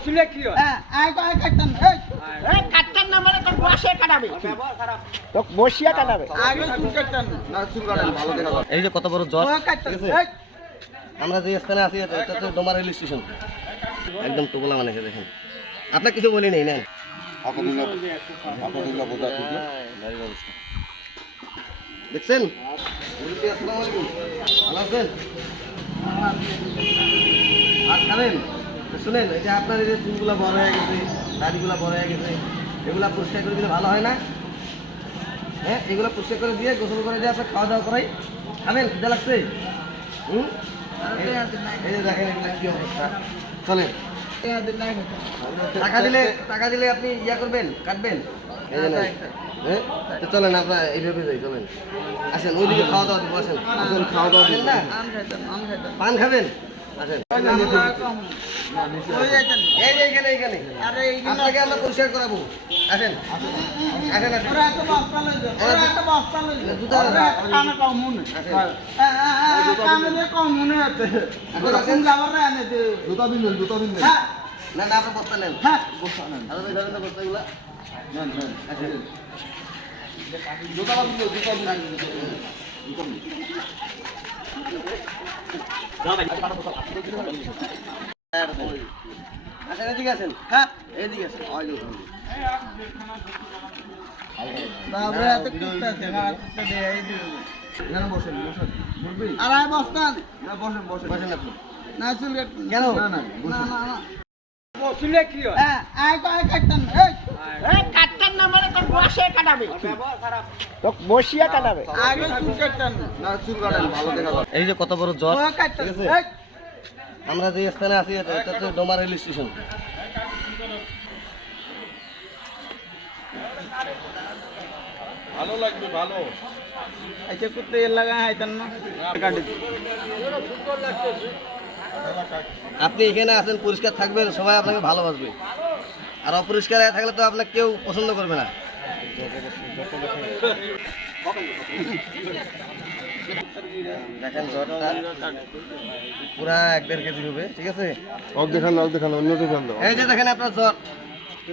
বসলে কি হয়? হ্যাঁ আয় কাটতাম এই কাটতাম না মানে তোর বসে কাটাবে তো বসিয়া কাটাবে। আগে চুল কাটতাম না চুল কাটান ভালো দেখা যায়। এই যে কত বড় জ্বর, ও কাটতাম ঠিক আছে? আমরা যে স্থানে আছি এটা হচ্ছে ডোমা রেল স্টেশন, একদম টোপলা বানিয়েছে দেখেন। আপনার কিছু বলি নেই, নেন। দেখছেন? আসসালামু আলাইকুম, ভালো আছেন? আর খাবেন? শুনেন, এই যে আপনার এই যে চুলগুলা বড় হয়ে গেছে, দাড়িগুলা বড় হয়ে গেছে, এগুলা পরিষ্কার করে দিলে ভালো হয় না? হ্যাঁ, এগুলো পরিষ্কার করে দিয়ে গোসল করে দিয়ে আপনার খাওয়া দাওয়া করাই খাবেন। খিদে লাগছে? এই যে দেখেন এগুলা কি অবস্থা। চলেন, টাকা দিলে আপনি ইয়া করবেন, কাটবেন। এই যে নেন। হ্যাঁ, তো চলেন আপনার এইভাবে যাই, চলেন। আসেন, ওইদিকে খাওয়া দাওয়া দিব, আসেন। আসেন, খাওয়া দাওয়া দেন না? পান খাবেন? আসেন। এই যে এইখানে আপনাকে আমরা পরিষ্কার করাবো। আসেন, আসেন, আসেন। না না, আপনার বস্তা নেন। বস্তা নেন, ধরেন না বস্তাগুলা। আসেন। আচ্ছা, এদিকে আছেন। হ্যাঁ, এদিকে আছেন। বসেন, বসেন। আর আয় বস্তান বসেন, বসেন, বসেন আপনি। না চুল কেন? বসলে কি হয়? হ্যাঁ আয় কাটতাম এই কাটতাম না মানে তোর বসে কাটাবে তো বসিয়া কাটাবে। আগে চুল কাটতাম না, চুল কাটেন, ভালো দেখা যায়। এই যে কত বড় জ্বর, ও কাটতাম ঠিক আছে? আমরা যে স্থানে আছি এটা হচ্ছে ডোমা রেল স্টেশন। ভালো লাগবে, ভালো। আচ্ছা করতে এর লাগা হাইতাম না কাটি আপনি এখানে আছেন, পরিষ্কার থাকবেন, সবাই আপনাকে ভালোবাসবে। আর অপরিষ্কার হয়ে থাকলে তো আপনাকে কেউ পছন্দ করবে না। দেখেন জ্বরটা পুরা 1-1.5 কেজি হবে, ঠিক আছে? এই যে দেখেন আপনার জ্বর,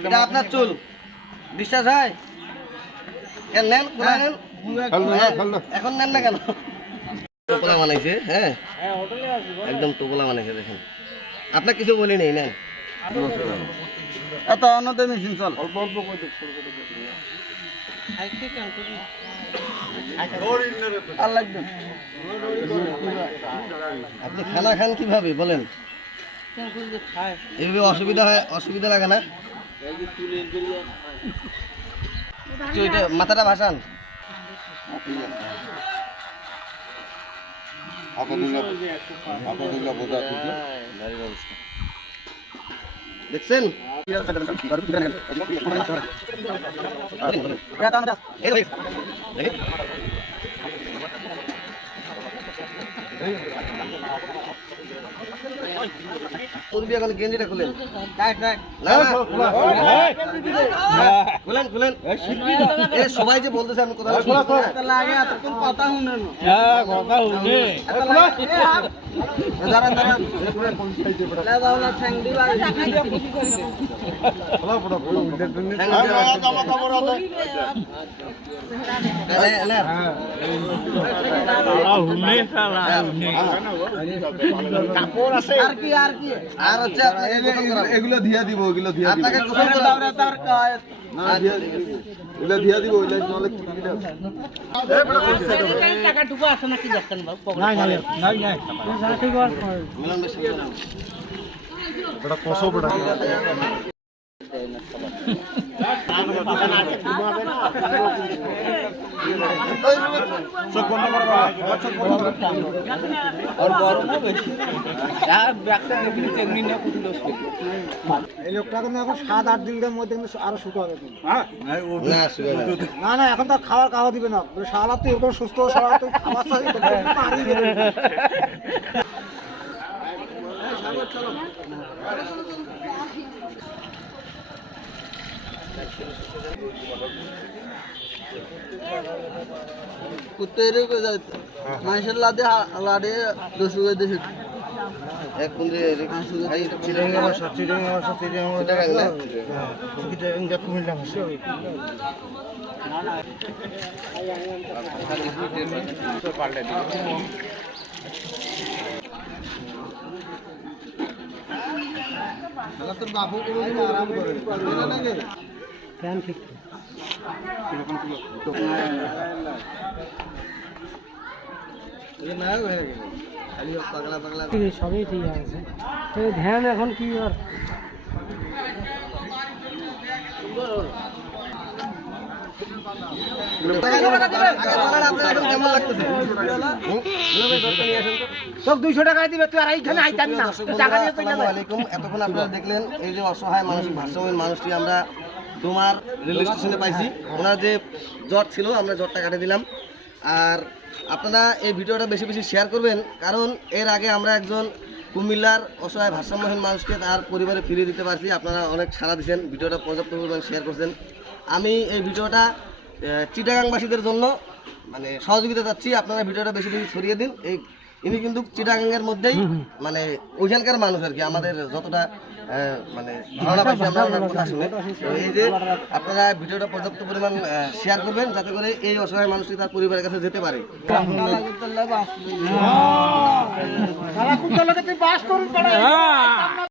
এটা আপনার চুল, বিশ্বাস হয়? কেন নেন, কোথায় নেন? এখন নেন না কেন? টোপলা বানাইছে, হ্যাঁ, একদম টোপলা বানাইছে দেখেন। আপনার কিছু বলি নেই, নেন। এত অন্যতে মেশিন চল অল্প অল্প আপনি খানা খান কিভাবে বলেন? এইভাবে অসুবিধা হয়, অসুবিধা লাগে না? এটা মাথাটা ভাসান। দেখছেন? গেঞ্জিটা খুলেন, খুলেন, খুলেন। সবাই যে বলতেছে আমি কোথাও লাগে এতক্ষণ কথা শুনে দাঁড়ান, দাঁড়ান। কাপড় আছে আর কি আর হচ্ছে এগুলো দিয়া দিব, ওগুলো দিয়া দিব, আপনাকে গোসল করাবো। ওগুলো দিয়া দিব, ওইলা নলে কি দিলে টাকা টুকু আছে নাকি দেখেন মিলন বেশি এটা কত বড় এই লোকটা কিন্তু এখন 7-8 দিনের মধ্যে কিন্তু আরো শুকাবে কিন্তু। না, শুনে না। না এখন তার খাওয়ার খাওয়া দিবে না, সারা তো এরকম সুস্থ সারা তো খাবার कुत्ते रे को जाते माशाल्लाह दे लाडे 200 दे এক কোন যে ভাই চিটাগাং না তোর বাপু কোনো আরাম করে নাকি নায়ক হয়ে গেল খালি পাগলা পাগলা সবই ঠিক আছে তো ধ্যান এখন কি আর আপনার কেমন লাগতেছে তোকে 200 টাকা দিবে তুই আর এইখানে আইতাম না টাকা দিয়ে তুই আসসালামু আলাইকুম। এতক্ষণ আপনারা দেখলেন এই যে অসহায় মানসিক ভারসাম্যহীন মানুষটি আমরা তোমার রেল স্টেশনে পাইছি। ওনার যে জ্বর ছিল আমরা জ্বরটা কাটে দিলাম। আর আপনারা এই ভিডিওটা বেশি বেশি শেয়ার করবেন, কারণ এর আগে আমরা একজন কুমিল্লার অসহায় ভারসাম্যহীন মানুষকে তার পরিবারে ফিরিয়ে দিতে পারছি। আপনারা অনেক সাড়া দিয়েছেন, ভিডিওটা পর্যাপ্ত পরিমাণ শেয়ার করছেন। আমি এই ভিডিওটা চিটাগাংবাসীদের জন্য মানে সহযোগিতা চাচ্ছি, আপনারা ভিডিওটা বেশি বেশি ছড়িয়ে দিন। ইনি কিন্তু চিটাগাংয়ের মধ্যেই মানে ওইখানকার মানুষ আর কি, আমাদের যতটা মানে ধারণা পাইছি আমরা ওনার কথা শুনে। তো এই যে আপনারা ভিডিওটা পর্যাপ্ত পরিমাণ শেয়ার করবেন যাতে করে এই অসহায় মানুষটি তার পরিবারের কাছে যেতে পারে। তুই বাস করুন